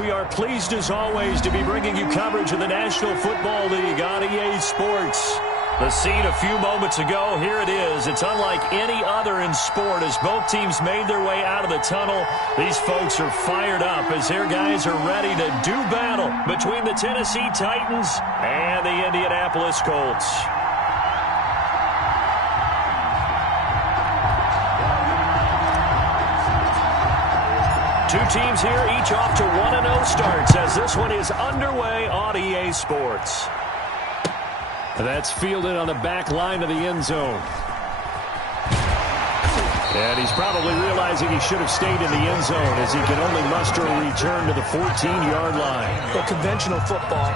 We are pleased as always to be bringing you coverage of the National Football League on EA Sports. The scene a few moments ago, here it is. It's unlike any other in sport as both teams made their way out of the tunnel. These folks are fired up as their guys are ready to do battle between the Tennessee Titans and the Indianapolis Colts. Two teams here, each off to 1-0 starts as this one is underway on EA Sports. That's fielded on the back line of the end zone. And he's probably realizing he should have stayed in the end zone as he can only muster a return to the 14-yard line. Well, conventional football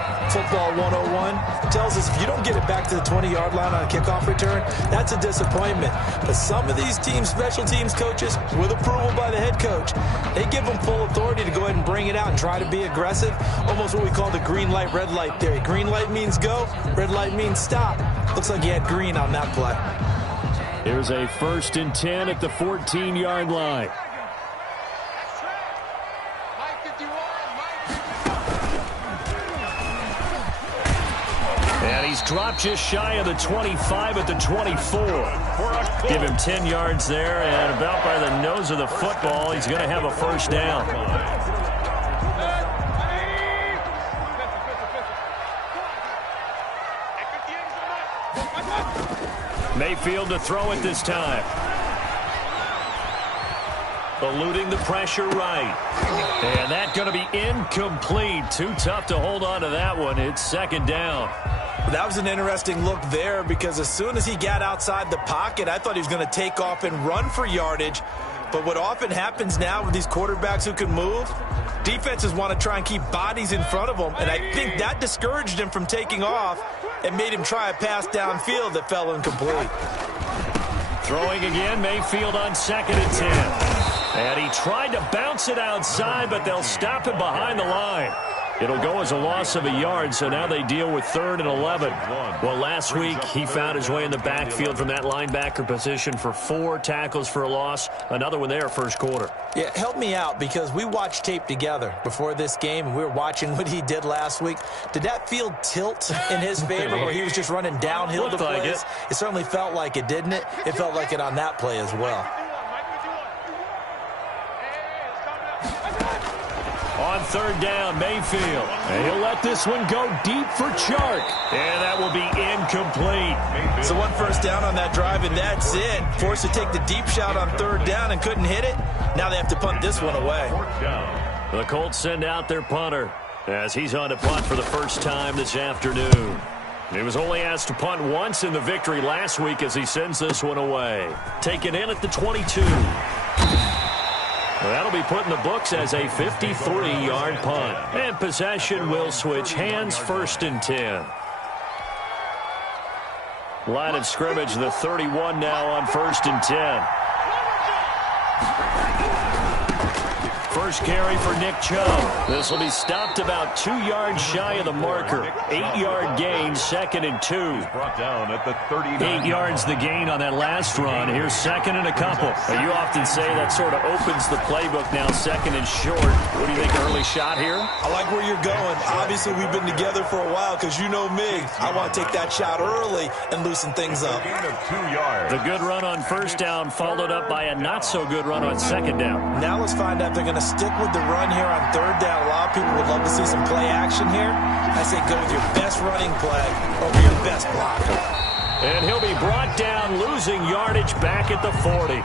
101, tells us if you don't get it back to the 20-yard line on a kickoff return, that's a disappointment. But some of these teams, special teams coaches, with approval by the head coach, they give them full authority to go ahead and bring it out and try to be aggressive. Almost what we call the green light, red light theory. Green light means go, red light means stop. Looks like he had green on that play. Here's a 1st and 10 at the 14-yard line. And he's dropped just shy of the 25 at the 24. Give him 10 yards there, and about by the nose of the football, he's going to have a first down. Mayfield to throw it this time. Eluding the pressure right. And that's going to be incomplete. Too tough to hold on to that one. It's 2nd down. That was an interesting look there because as soon as he got outside the pocket, I thought he was going to take off and run for yardage. But what often happens now with these quarterbacks who can move, defenses want to try and keep bodies in front of them, and I think that discouraged him from taking off and made him try a pass downfield that fell incomplete. Throwing again, Mayfield on 2nd and 10. And he tried to bounce it outside, but they'll stop him behind the line. It'll go as a loss of a yard, so now they deal with 3rd and 11. Well, last week, he found his way in the backfield from that linebacker position for 4 tackles for a loss. Another one there, 1st quarter. Yeah, help me out because we watched tape together before this game, and we were watching what he did last week. Did that field tilt in his favor where he was just running downhill to plays? Like it certainly felt like it, didn't it? It felt like it on that play as well. On 3rd down, Mayfield. And he'll let this one go deep for Chark. And that will be incomplete. So 1 first down on that drive, and that's it. Forced to take the deep shot on 3rd down and couldn't hit it. Now they have to punt this one away. The Colts send out their punter as he's on to punt for the first time this afternoon. He was only asked to punt once in the victory last week as he sends this one away. Taken in at the 22. Well, that'll be put in the books as a 53-yard punt. And possession will switch hands, 1st and 10. Line of scrimmage, the 31 now on 1st and 10. First carry for Nick Chubb. This will be stopped about 2 yards shy of the marker. 8-yard gain, 2nd and 2. Brought down at the 39. 8 yards the gain on that last run. Here's 2nd and a couple. Now, you often say that sort of opens the playbook now, 2nd and short. What do you think, early shot here? I like where you're going. Obviously, we've been together for a while because you know me. I want to take that shot early and loosen things up. Gain of 2 yards. The good run on 1st down followed up by a not-so-good run on 2nd down. Now let's find out if they're going to stick with the run here on 3rd down. A lot of people would love to see some play action here. I say go with your best running play over your best blocker. And he'll be brought down, losing yardage back at the 40.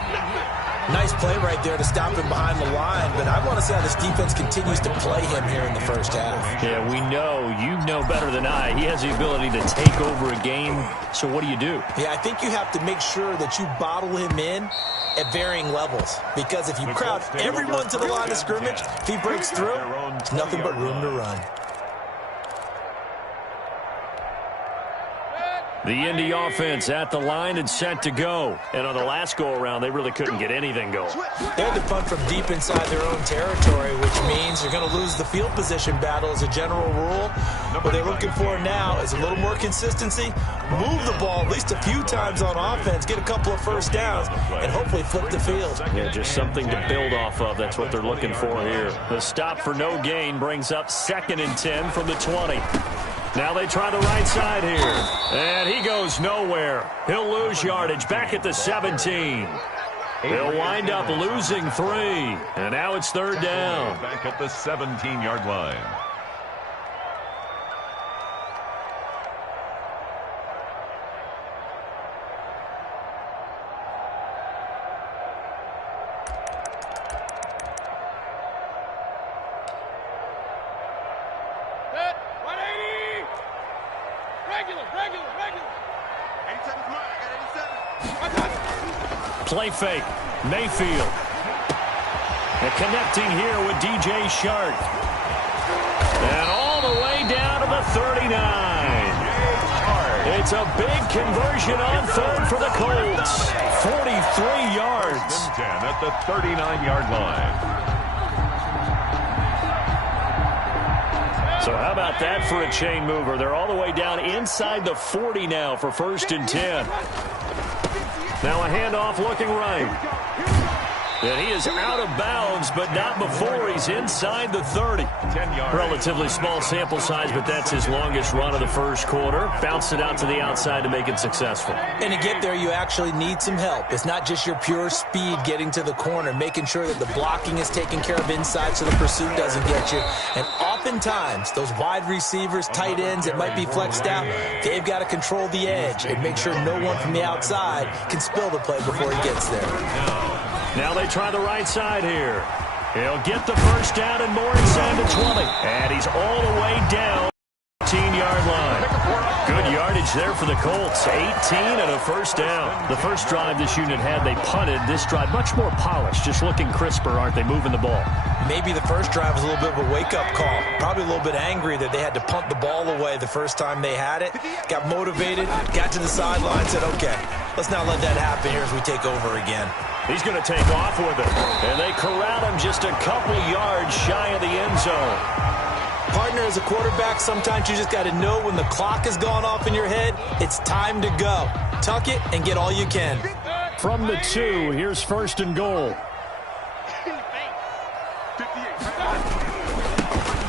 Nice play right there to stop him behind the line, but I want to see how this defense continues to play him here in the 1st half. Yeah, we know. You know better than I. He has the ability to take over a game, so what do you do? Yeah, I think you have to make sure that you bottle him in at varying levels, because if you crowd everyone to the line of scrimmage, if he breaks through, there's nothing but room to run. The Indy offense at the line and set to go. And on the last go-around, they really couldn't get anything going. They had to punt from deep inside their own territory, which means they're going to lose the field position battle as a general rule. What they're looking for now is a little more consistency, move the ball at least a few times on offense, get a couple of first downs, and hopefully flip the field. Yeah, just something to build off of. That's what they're looking for here. The stop for no gain brings up 2nd and 10 from the 20. Now they try the right side here. And he goes nowhere. He'll lose yardage back at the 17. He'll wind up losing 3. And now it's 3rd down. Back at the 17-yard line. Play fake. Mayfield. And connecting here with DJ Shark. And all the way down to the 39. It's a big conversion on 3rd for the Colts. 43 yards. 10 at the 39-yard line. So how about that for a chain mover? They're all the way down inside the 40 now for 1st and 10. Now a handoff looking right. And he is out of bounds, but not before he's inside the 30. 10 yards. Relatively small sample size, but that's his longest run of the first quarter. Bounced it out to the outside to make it successful. And to get there, you actually need some help. It's not just your pure speed getting to the corner, making sure that the blocking is taken care of inside so the pursuit doesn't get you. And oftentimes, those wide receivers, tight ends that might be flexed out, they've got to control the edge and make sure no one from the outside can spill the play before he gets there. Now they try the right side here. He'll get the first down and more inside the 20. And he's all the way down 15-yard line. Good yardage there for the Colts. 18 and a first down. The first drive this unit had, they punted. This drive, much more polished, just looking crisper, aren't they, moving the ball? Maybe the first drive was a little bit of a wake-up call. Probably a little bit angry that they had to punt the ball away the first time they had it. Got motivated, got to the sideline, said, okay, let's not let that happen here as we take over again. He's going to take off with it. And they corral him just a couple yards shy of the end zone. Partner, as a quarterback, sometimes you just got to know when the clock has gone off in your head, it's time to go. Tuck it and get all you can. From the 2, here's 1st and goal.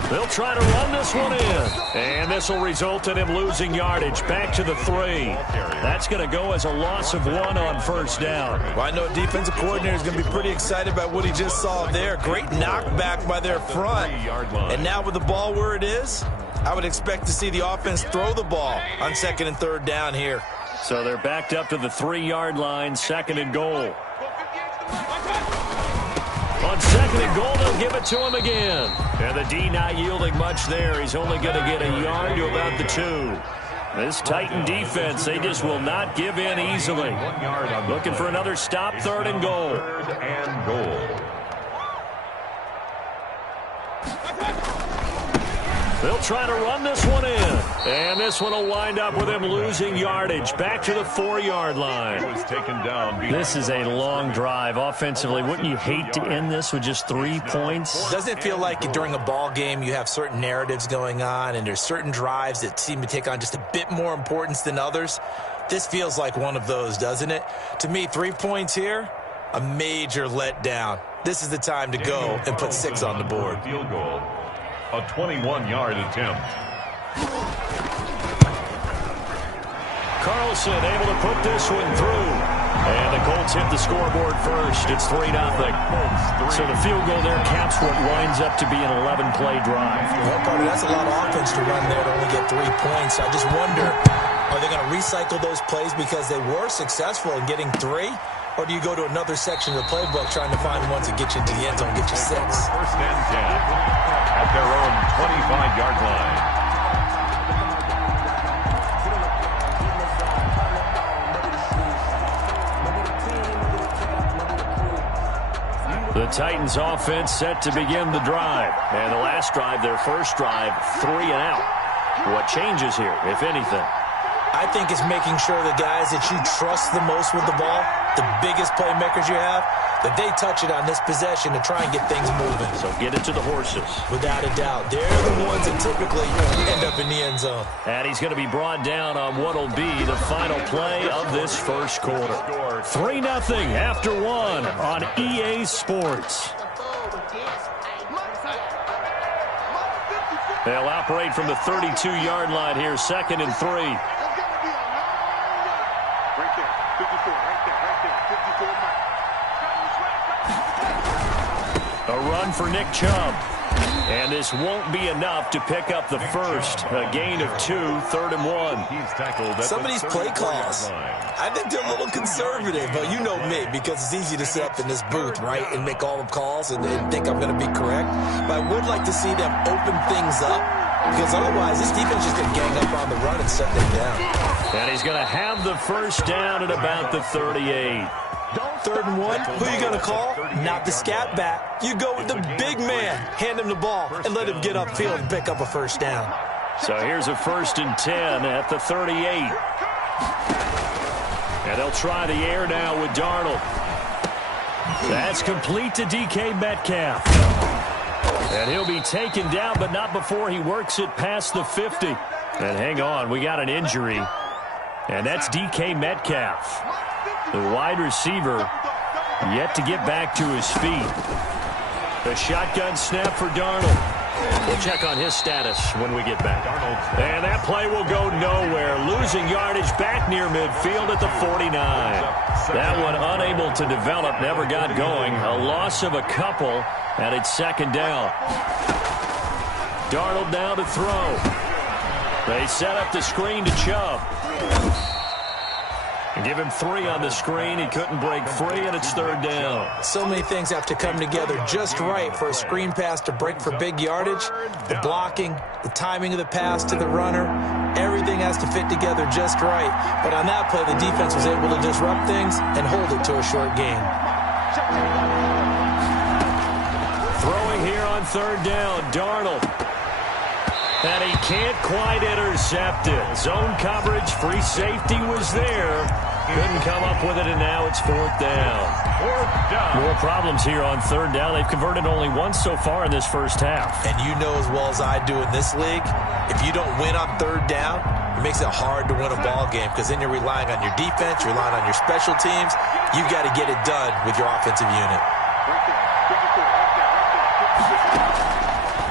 They'll try to run this one in. And this will result in him losing yardage back to the 3. That's going to go as a loss of 1 on 1st down. Well, I know a defensive coordinator is going to be pretty excited about what he just saw there. Great knockback by their front. And now with the ball where it is, I would expect to see the offense throw the ball on 2nd and 3rd down here. So they're backed up to the 3-yard line, 2nd and goal. On 2nd and goal, they'll give it to him again. And the D not yielding much there. He's only going to get a yard to about the 2. This Titan defense, they just will not give in easily. Looking for another stop, 3rd and goal. 3rd and goal. They'll try to run this one in. And this one will wind up with him losing yardage back to the 4-yard line. He was taken down. This is a long drive offensively. Wouldn't you hate to end this with just 3 points? Doesn't it feel like during a ball game you have certain narratives going on and there's certain drives that seem to take on just a bit more importance than others? This feels like one of those, doesn't it? To me, 3 points here, a major letdown. This is the time to go and put 6 on the board. Field goal. A 21-yard attempt. Carlson able to put this one through. And the Colts hit the scoreboard first. It's 3-0. So the field goal there caps what winds up to be an 11-play drive. Well, partner, that's a lot of offense to run there to only get 3 points. I just wonder, are they going to recycle those plays because they were successful in getting 3? Or do you go to another section of the playbook trying to find ones that get you into the end zone and get you 6? 1st and 10. At their own 25-yard line. The Titans offense set to begin the drive. And the last drive, their first drive, 3 and out. What changes here, if anything? I think it's making sure the guys that you trust the most with the ball, the biggest playmakers you have, that they touch it on this possession to try and get things moving. So get it to the horses. Without a doubt. They're the ones that typically end up in the end zone. And he's going to be brought down on what will be the final play of this first quarter. 3-0 after one on EA Sports. They'll operate from the 32-yard line here, 2nd and 3. Right there, 54, right there, 54. A run for Nick Chubb. And this won't be enough to pick up the first. A gain of 2, 3rd and 1. Some of these play calls, I think they're a little conservative, but you know me, because it's easy to sit up in this booth, right, and make all the calls and think I'm going to be correct. But I would like to see them open things up, because otherwise this defense is going to gang up on the run and shut them down. And he's going to have the first down at about the 38. 3rd and 1, who are you going to call? Not the scat back. You go with the big man. Hand him the ball and let him get upfield and pick up a first down. So here's a 1st and 10 at the 38. And they'll try the air now with Darnold. That's complete to DK Metcalf. And he'll be taken down, but not before he works it past the 50. And hang on, we got an injury. And that's DK Metcalf. The wide receiver yet to get back to his feet. The shotgun snap for Darnold. We'll check on his status when we get back. And that play will go nowhere. Losing yardage back near midfield at the 49. That one unable to develop, never got going. A loss of a couple, and it's 2nd down. Darnold now to throw. They set up the screen to Chubb. And give him 3 on the screen. He couldn't break free, and it's 3rd down. So many things have to come together just right for a screen pass to break for big yardage. The blocking, the timing of the pass to the runner, everything has to fit together just right. But on that play, the defense was able to disrupt things and hold it to a short game. Throwing here on 3rd down, Darnold. And he can't quite intercept it. Zone coverage, free safety was there. Couldn't come up with it, and now it's 4th down. 4th down. More problems here on 3rd down. They've converted only once so far in this first half. And you know as well as I do in this league, if you don't win on 3rd down, it makes it hard to win a ball game, because then you're relying on your defense, you're relying on your special teams. You've got to get it done with your offensive unit.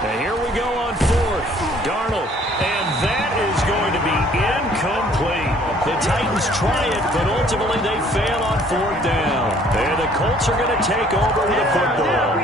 And here we go on 4th. Darnold. And that is going to be incomplete. The Titans try it, but ultimately they fail on 4th down. And the Colts are going to take over with the football.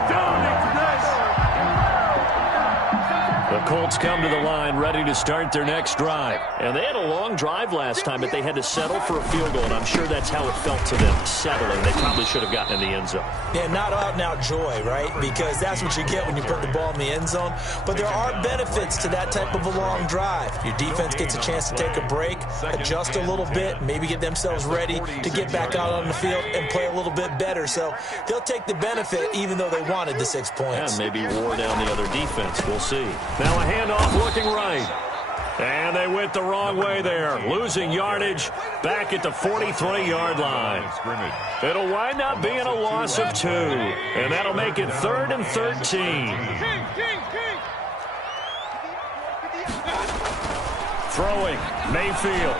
The Colts come to the line ready to start their next drive. And they had a long drive last time, but they had to settle for a field goal, and I'm sure that's how it felt to them, settling. They probably should have gotten in the end zone. Yeah, not out-and-out joy, right? Because that's what you get when you put the ball in the end zone. But there are benefits to that type of a long drive. Your defense gets a chance to take a break, adjust a little bit, maybe get themselves ready to get back out on the field and play a little bit better. So they'll take the benefit even though they wanted the 6 points. And maybe wore down the other defense. We'll see. Now a handoff looking right. And they went the wrong way there. Losing yardage back at the 43-yard line. It'll wind up being a loss of 2. And that'll make it 3rd and 13. Throwing, Mayfield.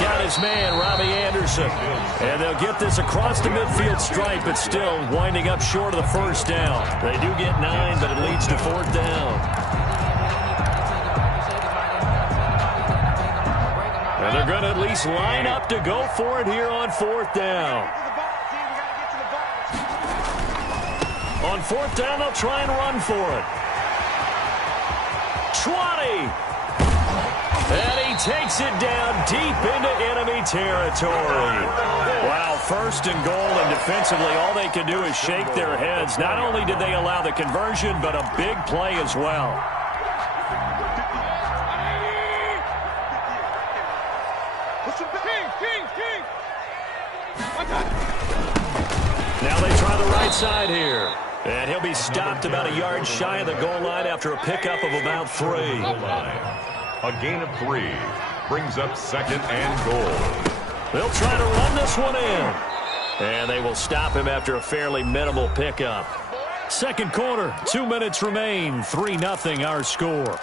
Got his man, Robbie Anderson. And they'll get this across the midfield stripe, but still winding up short of the first down. They do get 9, but it leads to 4th down. And they're going to at least line up to go for it here on 4th down. On 4th down, they'll try and run for it. 20. And he takes it down deep into enemy territory. Wow, 1st and goal, and defensively all they can do is shake their heads. Not only did they allow the conversion, but a big play as well. Now they try the right side here. And he'll be stopped about a yard shy of the goal line after a pickup of about 3. A gain of 3. brings up 2nd and goal. They'll try to run this one in. And they will stop him after a fairly minimal pickup. Second quarter, 2 minutes remain. 3-0 our score.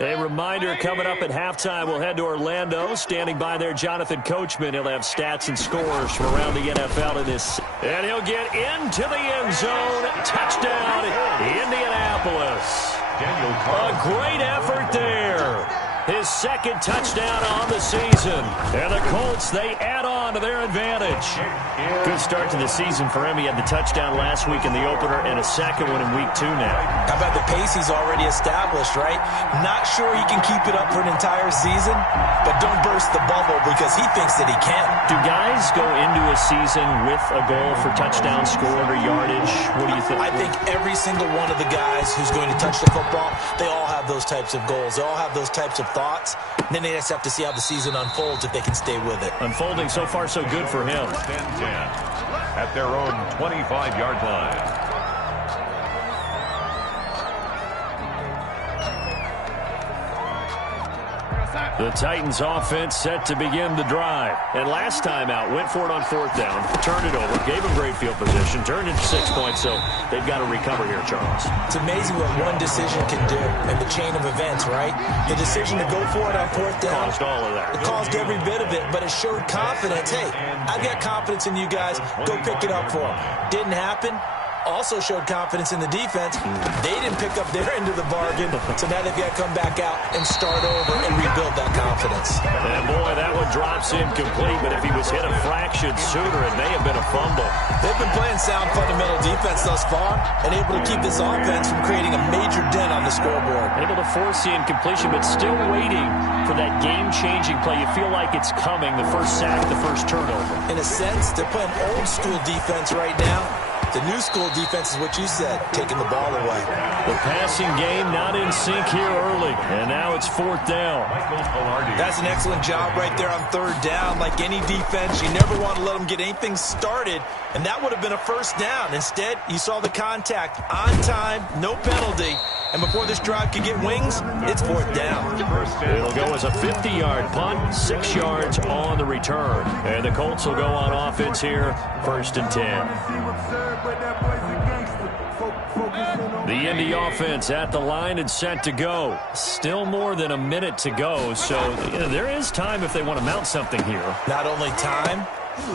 A reminder coming up at halftime, we'll head to Orlando. Standing by there, Jonathan Coachman. He'll have stats and scores from around the NFL in this. And he'll get into the end zone. Touchdown, Indianapolis. A great effort there. His second touchdown on the season. And the Colts, they add on to their advantage. Good start to the season for him. He had the touchdown last week in the opener and a second one in week 2 now. How about the pace he's already established, right? Not sure he can keep it up for an entire season, but don't burst the bubble because he thinks that he can. Do guys go into a season with a goal for touchdown scored or yardage? What do you think? I think every single one of the guys who's going to touch the football, they all have those types of goals. They all have those types of thoughts. And then they just have to see how the season unfolds if they can stay with it. Unfolding so far so good for him. 10 at their own 25-yard line. The Titans offense set to begin the drive. And last time out, went for it on 4th down, turned it over, gave them great field position, turned into 6 points, so they've got to recover here, Charles. It's amazing what one decision can do in the chain of events, right? The decision to go for it on 4th down. Caused all of that. It caused every bit of it, but it showed confidence. Hey, I've got confidence in you guys. Go pick it up for them. Didn't happen. Also showed confidence in the defense. They didn't pick up their end of the bargain, so now they've got to come back out and start over and rebuild that confidence. And boy, that one drops incomplete, but if he was hit a fraction sooner, it may have been a fumble. They've been playing sound fundamental defense thus far and able to keep this offense from creating a major dent on the scoreboard. Able to force the incompletion, but still waiting for that game-changing play. You feel like it's coming, the first sack, the first turnover. In a sense, they're playing old-school defense right now. The new school defense is what you said, taking the ball away. The passing game not in sync here early, and now it's 4th down. That's an excellent job right there on 3rd down. Like any defense, you never want to let them get anything started, and that would have been a 1st down. Instead, you saw the contact on time, no penalty. And before this drive can get wings, it's 4th down. It'll go as a 50-yard punt, 6 yards on the return. And the Colts will go on offense here, 1st and 10. The Indy offense at the line and set to go. Still more than a minute to go, so there is time if they want to mount something here. Not only time,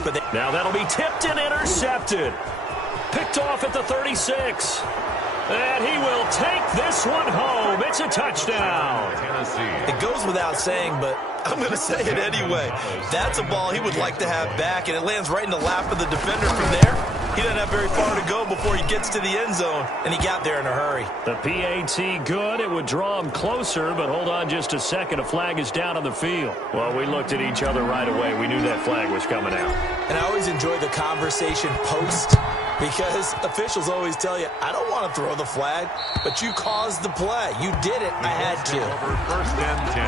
but now that'll be tipped and intercepted. Picked off at the 36. And he will take this one home. It's a touchdown. It goes without saying, but I'm going to say it anyway. That's a ball he would like to have back, and it lands right in the lap of the defender from there. He doesn't have very far to go before he gets to the end zone, and he got there in a hurry. The PAT good. It would draw him closer, but hold on just a second. A flag is down on the field. Well, we looked at each other right away. We knew that flag was coming out. And I always enjoy the conversation post, because officials always tell you, I don't want to throw the flag, but you caused the play. You did it. I had to. Over 1st and 10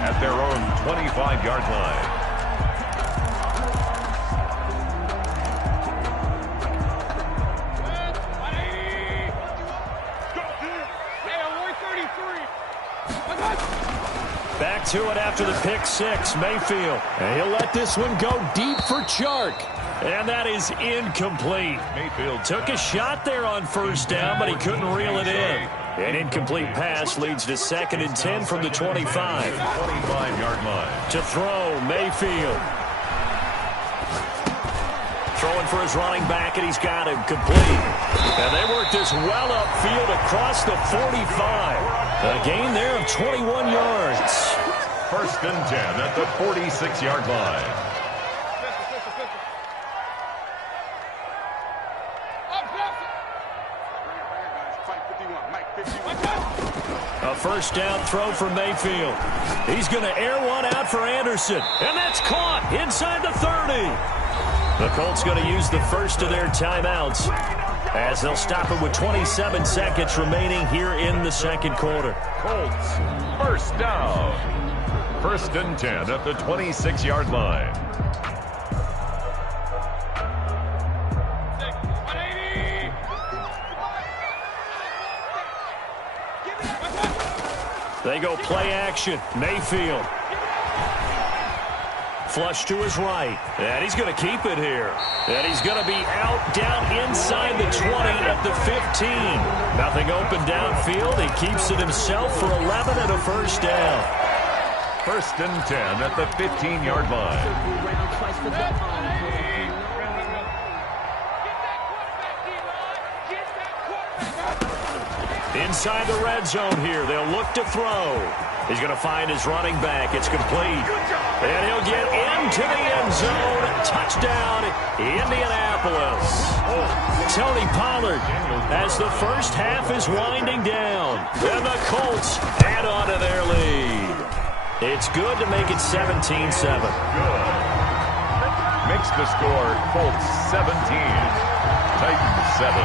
at their own 25-yard line. Back to it after the pick 6, Mayfield. And he'll let this one go deep for Chark. And that is incomplete. Mayfield took a shot there on 1st down, but he couldn't reel it in. An incomplete pass leads to 2nd and 10 from the 25. 25-yard line. To throw, Mayfield. Throwing for his running back, and he's got him complete. And they work this well upfield across the 45. A gain there of 21 yards. 1st and 10 at the 46-yard line. A 1st down throw for Mayfield. He's going to air one out for Anderson. And that's caught inside the 30. The Colts going to use the first of their timeouts as they'll stop it with 27 seconds remaining here in the second quarter. Colts, 1st down. 1st and 10 at the 26-yard line. They go play action. Mayfield. Flush to his right. And he's going to keep it here. And he's going to be out down inside the 20 at the 15. Nothing open downfield. He keeps it himself for 11 and a first down. 1st and 10 at the 15-yard line. Inside the red zone here. They'll look to throw. He's going to find his running back. It's complete. And he'll get into the end zone. Touchdown, Indianapolis. Tony Pollard as the first half is winding down. And the Colts add on to their lead. It's good to make it 17-7. Good. Makes the score Colts 17. Titans 7.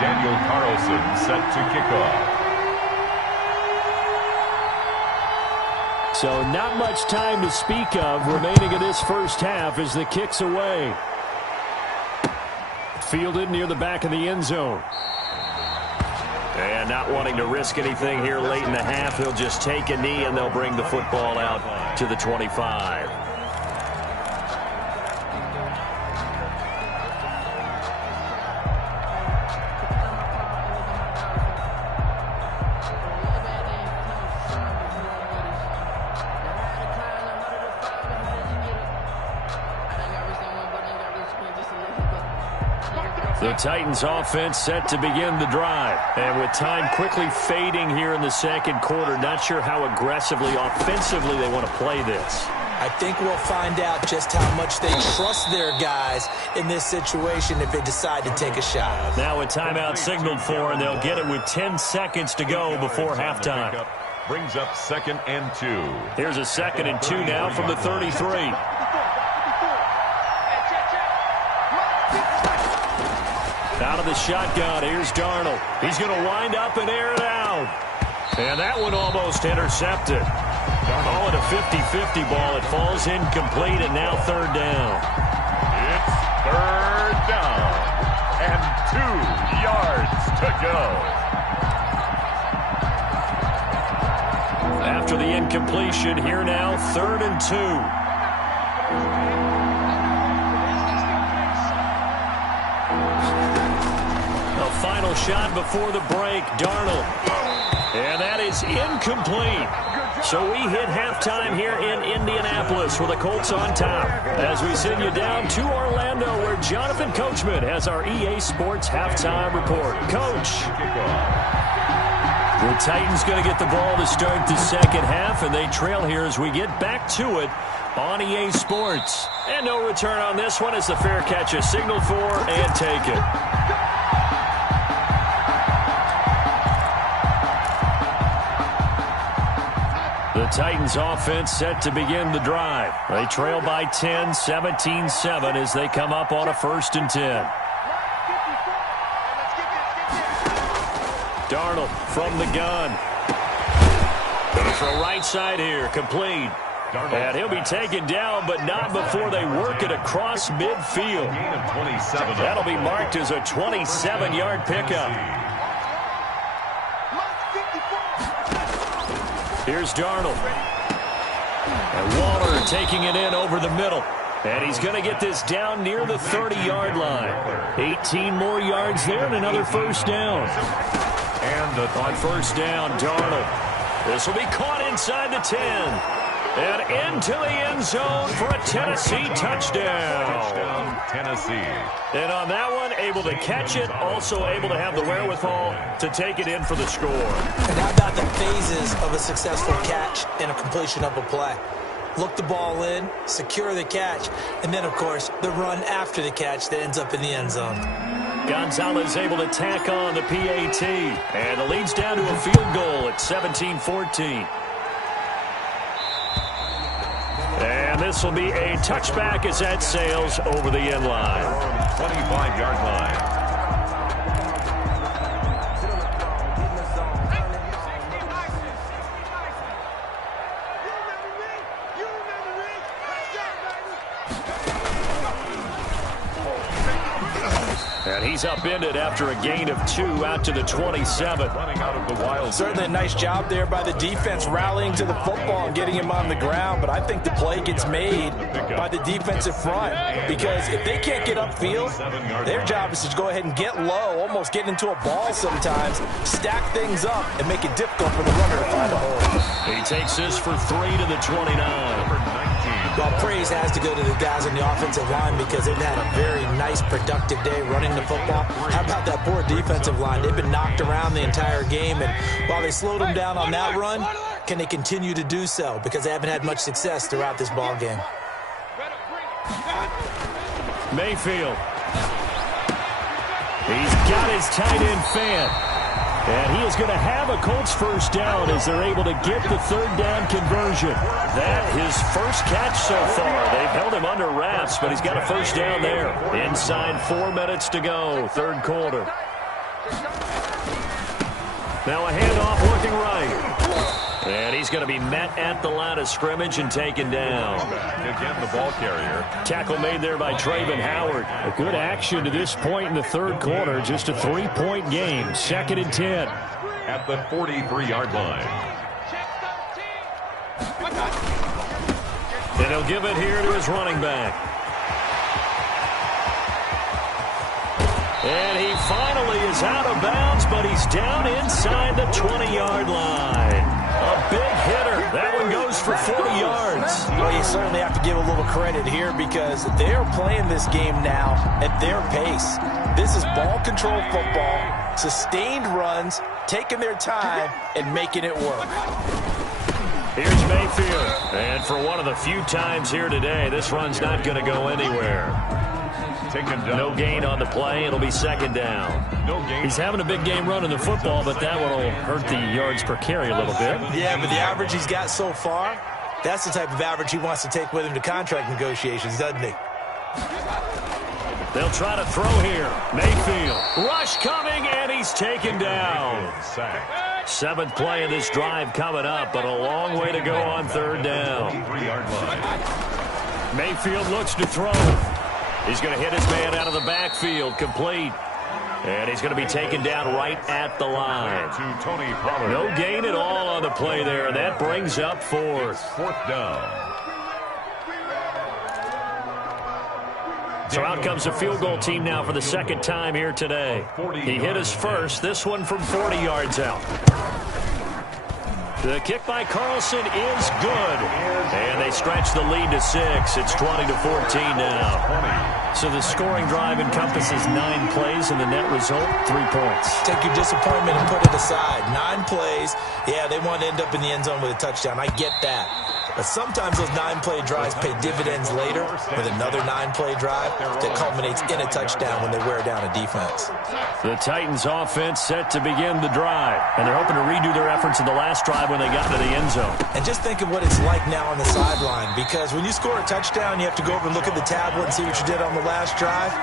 Daniel Carlson set to kick off. So not much time to speak of remaining in this first half as the kick's away. Fielded near the back of the end zone. And not wanting to risk anything here late in the half, he'll just take a knee and they'll bring the football out to the 25. The Titans offense set to begin the drive. And with time quickly fading here in the second quarter, not sure how aggressively, offensively they want to play this. I think we'll find out just how much they trust their guys in this situation if they decide to take a shot. Now a timeout signaled for, and they'll get it with 10 seconds to go before halftime. Brings up 2nd and 2. Here's a 2nd and 2 now from the 33. Out of the shotgun, here's Darnold. He's going to wind up and air it out. And that one almost intercepted. Call it a 50-50 ball. It falls incomplete, and now 3rd down. It's 3rd down. And 2 yards to go. After the incompletion, here now, 3rd and 2. Final shot before the break, Darnold. And that is incomplete. So we hit halftime here in Indianapolis with the Colts on top. As we send you down to Orlando, where Jonathan Coachman has our EA Sports halftime report. Coach. The Titans going to get the ball to start the second half, and they trail here as we get back to it on EA Sports. And no return on this one as the fair catch is signaled for, and take it. The Titans offense set to begin the drive. They trail by 10, 17-7 as they come up on a 1st and 10. Darnold from the gun. Going for a right side here, complete. And he'll be taken down, but not before they work it across midfield. That'll be marked as a 27-yard pickup. Here's Darnold. And Waller taking it in over the middle. And he's going to get this down near the 30-yard line. 18 more yards there and another first down. And on first down, Darnold. This will be caught inside the 10. And into the end zone for a Tennessee touchdown. Tennessee. And on that one, able to catch it, also able to have the wherewithal to take it in for the score. And how about the phases of a successful catch and a completion of a play? Look the ball in, secure the catch, and then, of course, the run after the catch that ends up in the end zone. Gonzalez able to tack on the PAT. And the lead's down to a field goal at 17-14. And this will be a touchback as that sails over the end line. 25-yard line. And he's upended after a gain of 2 out to the 27. Running out of the wild. Certainly a nice job there by the defense rallying to the football and getting him on the ground, but I think the play gets made by the defensive front because if they can't get upfield, their job is to go ahead and get low, almost get into a ball sometimes, stack things up, and make it difficult for the runner to find a hole. He takes this for 3 to the 29. Well, praise has to go to the guys on the offensive line because they've had a very nice, productive day running the football. How about that poor defensive line? They've been knocked around the entire game, and while they slowed them down on that run, can they continue to do so? Because they haven't had much success throughout this ball game. Mayfield. He's got his tight end fan. And he is going to have a Colts first down as they're able to get the third down conversion. That his first catch so far. They've held him under wraps, but he's got a first down there. Inside 4 minutes to go, third quarter. Now a handoff looking right. And he's going to be met at the line of scrimmage and taken down. Again, the ball carrier. Tackle made there by Trayvon Howard. A good action to this point in the third quarter. Just a 3-point game. 2nd and 10. At the 43-yard line. And he'll give it here to his running back. And he finally is out of bounds, but he's down inside the 20-yard line. A big hitter. That one goes for 40 yards. Well, you certainly have to give a little credit here because they're playing this game now at their pace. This is ball control football, sustained runs, taking their time, and making it work. Here's Mayfield. And for one of the few times here today, this run's not going to go anywhere. No gain on the play. It'll be 2nd down. No gain. He's having a big game running the football, but that one will hurt the yards per carry a little bit. Yeah, but the average he's got so far, that's the type of average he wants to take with him to contract negotiations, doesn't he? They'll try to throw here. Mayfield. Rush coming, and he's taken down. 7th play of this drive coming up, but a long way to go on third down. 3-yard line. Mayfield looks to throw. He's going to hit his man out of the backfield, complete. And he's going to be taken down right at the line. To Tony Pollard. No gain at all on the play there, and that brings up 4th. 4th down. So out comes the field goal team now for the 2nd time here today. He hit his first, this one from 40 yards out. The kick by Carlson is good. And they stretch the lead to 6. It's 20 to 14 now. So the scoring drive encompasses 9 plays, and the net result, 3 points. Take your disappointment and put it aside. 9 plays. Yeah, they want to end up in the end zone with a touchdown. I get that. But sometimes those 9-play drives pay dividends later with another 9-play drive that culminates in a touchdown when they wear down a defense. The Titans offense set to begin the drive, and they're hoping to redo their efforts in the last drive when they got to the end zone. And just think of what it's like now on the sideline, because when you score a touchdown, you have to go over and look at the tablet and see what you did on the last drive.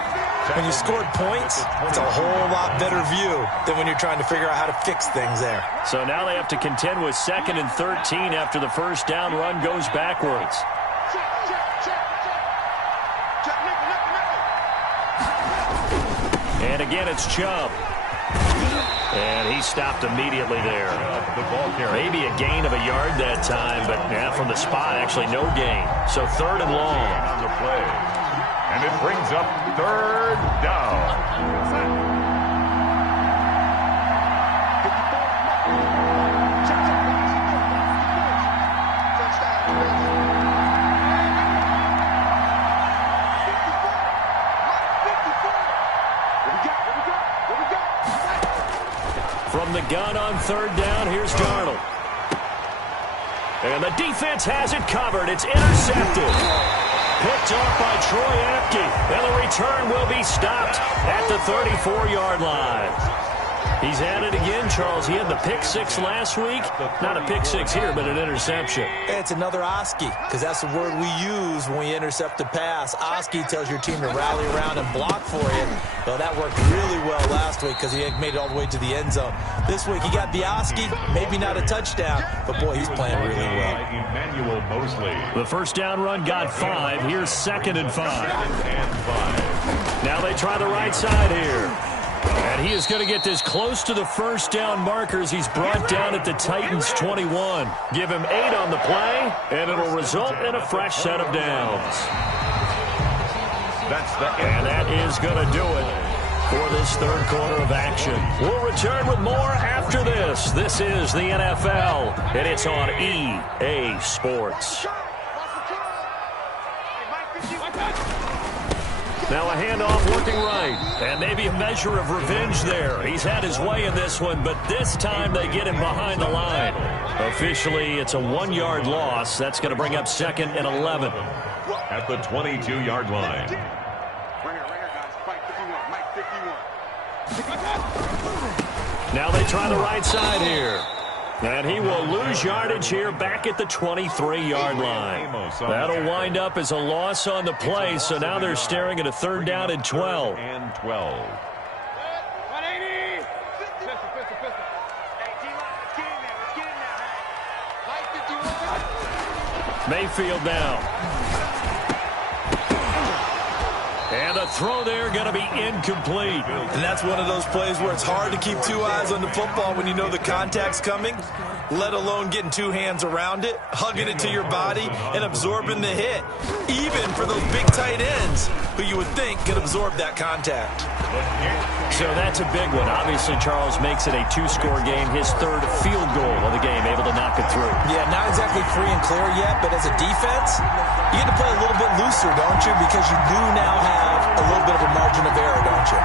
When you scored points, it's a whole lot better view than when you're trying to figure out how to fix things there. So now they have to contend with 2nd and 13 after the first down run goes backwards. And again, it's Chubb. And he stopped immediately there. Maybe a gain of a yard that time, but yeah, from the spot, actually no gain. So 3rd and long. On the play. And it brings up 3rd down. From the gun on 3rd down, here's Darnold. And the defense has it covered. It's intercepted. Picked off by Troy Apke. And the return will be stopped at the 34-yard line. He's at it again, Charles. He had the pick six last week. Not a pick six here, but an interception. It's another Oski, because that's the word we use when we intercept a pass. Oski tells your team to rally around and block for you. Well, that worked really well last week because he made it all the way to the end zone. This week he got the Oski, maybe not a touchdown, but boy, he's playing really well. Emmanuel Mosley. The first down run got 5. Here's 2nd and 5. Now they try the right side here. And he is going to get this close to the first down markers. He's brought down at the Titans' 21. Give him 8 on the play, and it'll result in a fresh set of downs. And that is going to do it for this third quarter of action. We'll return with more after this. This is the NFL, and it's on EA Sports. Now a handoff working right, and maybe a measure of revenge there. He's had his way in this one, but this time they get him behind the line. Officially, it's a 1-yard loss. That's going to bring up 2nd and 11. At the 22-yard line. Now they try the right side here. And he will lose yardage here back at the 23-yard line. That'll wind up as a loss on the play, so now they're staring at a 3rd down and 12. Mayfield now. And the throw there going to be incomplete. And that's one of those plays where it's hard to keep 2 eyes on the football when you know the contact's coming, let alone getting 2 hands around it, hugging it to your body, and absorbing the hit, even for those big tight ends who you would think could absorb that contact. So that's a big one. Obviously, Charles makes it a 2-score game, his 3rd field goal of the game, able to knock it through. Yeah, not exactly free and clear yet, but as a defense, you get to play a little bit looser, don't you? Because you do now have a little bit of a margin of error, don't you?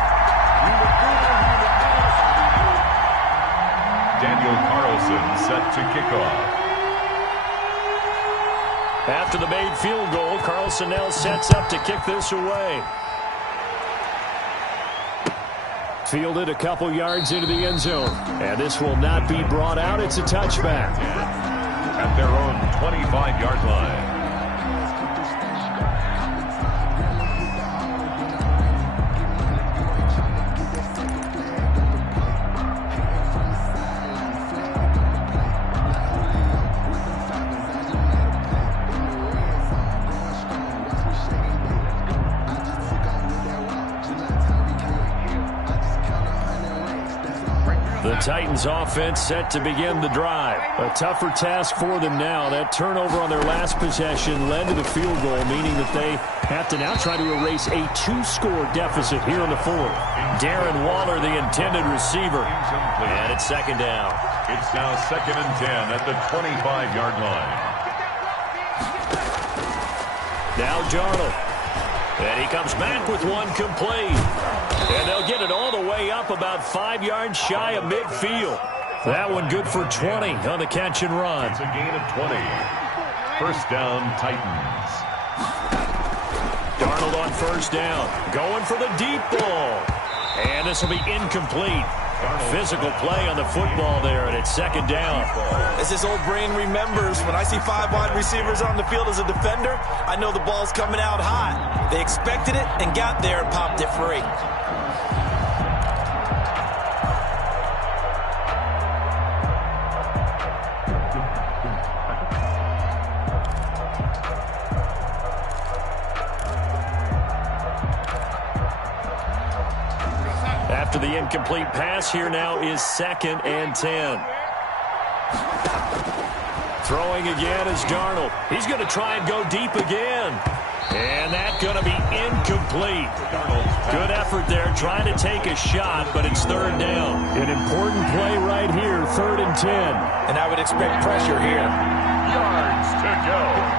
Daniel Carlson set to kick off. After the made field goal, Carlson now sets up to kick this away. Fielded a couple yards into the end zone. And this will not be brought out. It's a touchback. At their own 25-yard line. The Titans offense set to begin the drive. A tougher task for them now. That turnover on their last possession led to the field goal, meaning that they have to now try to erase a 2-score deficit here in the 4th. Darren Waller, the intended receiver. And it's 2nd down. It's now 2nd and 10 at the 25-yard line. Now Darnold. And he comes back with one complete. And they'll get it all the way up about 5 yards shy of midfield. That one good for 20 on the catch and run. It's a gain of 20. First down, Titans. Darnold on first down. Going for the deep ball. And this will be incomplete. Physical play on the football there, and it's 2nd down. As this old brain remembers, when I see 5 wide receivers on the field as a defender, I know the ball's coming out hot. They expected it and got there and popped it free. After the incomplete pass, here now is 2nd and 10. Throwing again is Darnold. He's going to try and go deep again. And that's going to be incomplete. Good effort there, trying to take a shot, but it's 3rd down. An important play right here, 3rd and 10. And I would expect pressure here. Yards to go.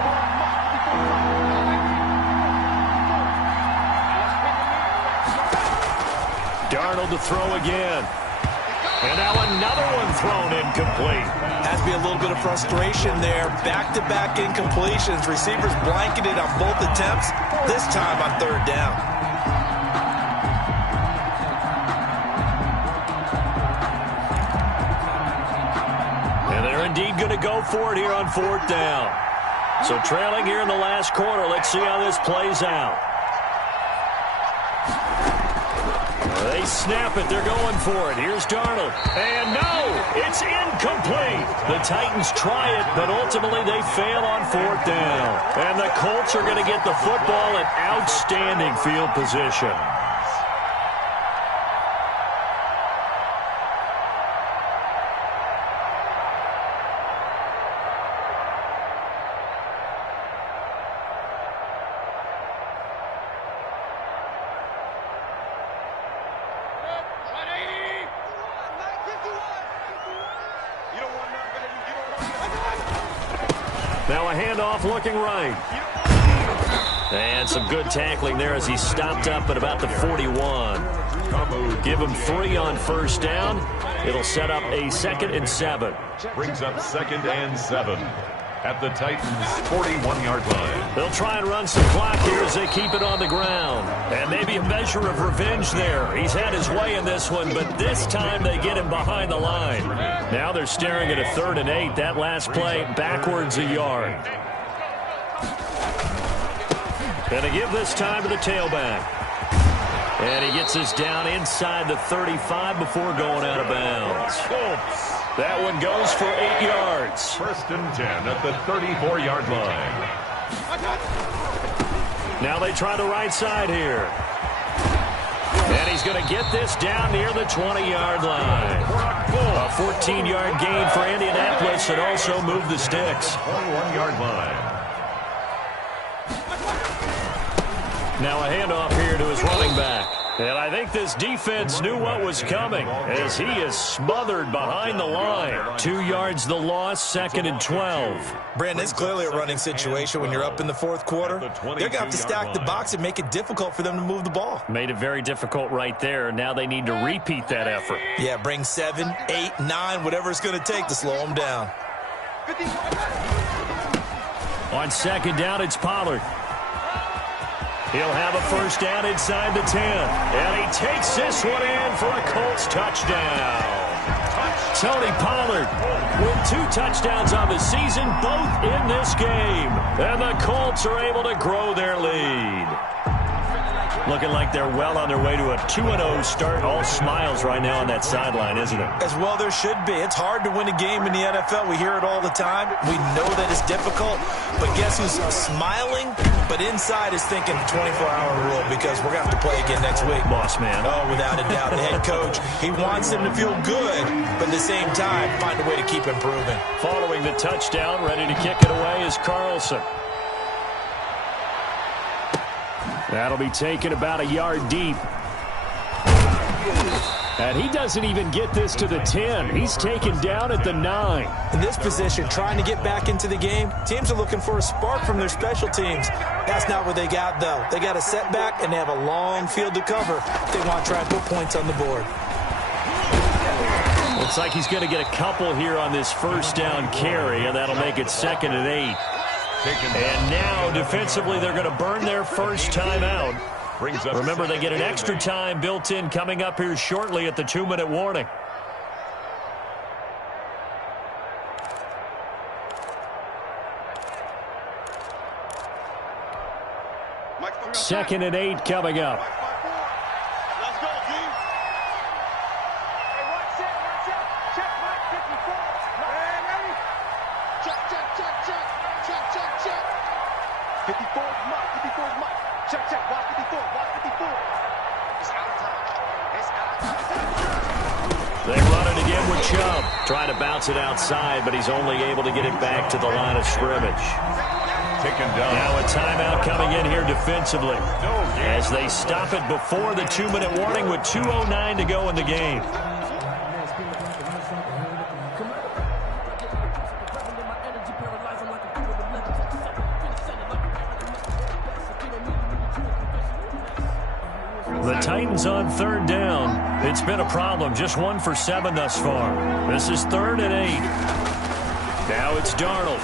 Darnold to throw again. And now another one thrown incomplete. Has to be a little bit of frustration there. Back-to-back incompletions. Receivers blanketed on both attempts, this time on 3rd down. go for it here on 4th down. So trailing here in the last quarter. Let's see how this plays out. They snap it. They're going for it. Here's Darnold. And no, it's incomplete. The Titans try it, but ultimately they fail on 4th down. And the Colts are going to get the football in outstanding field position. Now a handoff looking right. And some good tackling there as he stopped up at about the 41. Give him 3 on 1st down. It'll set up a 2nd and 7. Brings up 2nd and 7 at the Titans' 41-yard line. They'll try and run some clock here as they keep it on the ground. And maybe a measure of revenge there. He's had his way in this one, but this time they get him behind the line. Now they're staring at a 3rd and 8. That last play backwards a yard. And to give this time to the tailback. And he gets this down inside the 35 before going out of bounds. That one goes for 8 yards. 1st and 10 at the 34-yard line. Now they try the right side here. And he's going to get this down near the 20-yard line. A 14-yard gain for Indianapolis and also moved the sticks. 21-yard line. Now a handoff here to his running back. And I think this defense knew what was coming as he is smothered behind the line. 2 yards the loss, 2nd and 12. Brandon, it's clearly a running situation when you're up in the 4th quarter. They're going to have to stack the box and make it difficult for them to move the ball. Made it very difficult right there. Now they need to repeat that effort. Yeah, bring 7, 8, 9, whatever it's going to take to slow them down. On 2nd down, it's Pollard. He'll have a 1st down inside the 10. And he takes this one in for a Colts touchdown. Tony Pollard with 2 touchdowns on the season, both in this game. And the Colts are able to grow their lead. Looking like they're well on their way to a 2-0 start. All smiles right now on that sideline, isn't it? As well there should be. It's hard to win a game in the NFL. We hear it all the time. We know that it's difficult. But guess who's smiling? But inside is thinking 24-hour rule because we're going to have to play again next week. Boss man. Oh, without a doubt. The head coach, he wants them to feel good, but at the same time, find a way to keep improving. Following the touchdown, ready to kick it away is Carlson. That'll be taken about a yard deep. And he doesn't even get this to the 10. He's taken down at the 9. In this position, trying to get back into the game, teams are looking for a spark from their special teams. That's not what they got, though. They got a setback, and they have a long field to cover if they want to try and put points on the board. Looks like he's going to get a couple here on this 1st down carry, and that'll make it 2nd and 8. And now, defensively, they're going to burn their first timeout. Remember, they get an extra time built in coming up here shortly at the 2-minute warning. Second and 8 coming up. They run it again with Chubb. Trying to bounce it outside, but he's only able to get it back to the line of scrimmage. Taken down. Now a timeout coming in here defensively as they stop it before the 2-minute warning with 2:09 to go in the game. The Titans on 3rd down. It's been a problem. Just 1 for 7 thus far. This is 3rd and 8. Now it's Darnold.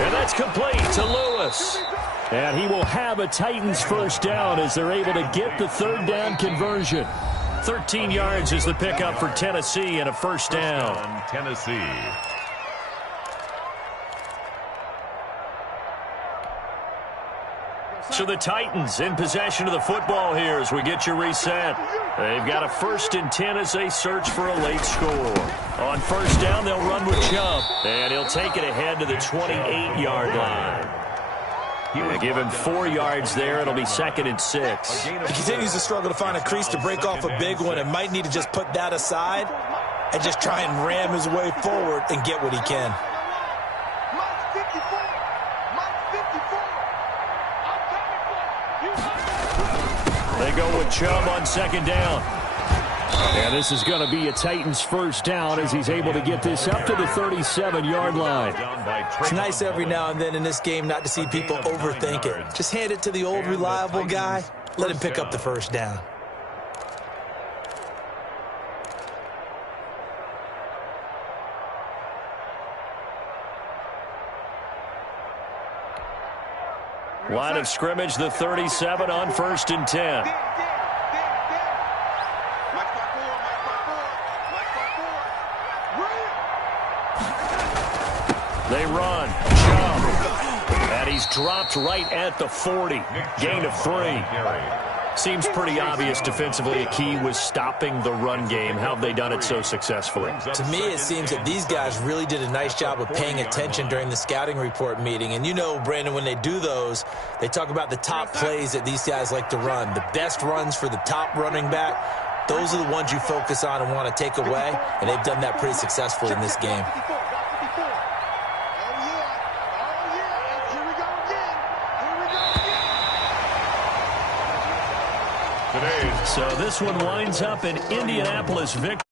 And that's complete to Lewis. And he will have a Titans 1st down as they're able to get the 3rd down conversion. 13 yards is the pickup for Tennessee and a 1st down. Tennessee. So the Titans in possession of the football here as we get you reset. They've got a 1st and 10 as they search for a late score. On 1st down, they'll run with Chubb, and he'll take it ahead to the 28-yard line. They give him 4 yards there. It'll be 2nd and 6. He continues to struggle to find a crease to break off a big one and might need to just put that aside and just try and ram his way forward and get what he can. They go with Chubb on 2nd down. And this is going to be a Titans 1st down as he's able to get this up to the 37-yard line. It's nice every now and then in this game not to see people overthink it. Just hand it to the old reliable guy. Let him pick up the 1st down. Line of scrimmage, the 37 on 1st and 10. They run. Chubb. And he's dropped right at the 40. Gain of 3. Seems pretty obvious defensively a key was stopping the run game. How have they done it so successfully? To me, it seems that these guys really did a nice job of paying attention during the scouting report meeting. And you know, Brandon, when they do those, they talk about the top plays that these guys like to run. The best runs for the top running back, those are the ones you focus on and want to take away. And they've done that pretty successfully in this game. So this one winds up an Indianapolis victory.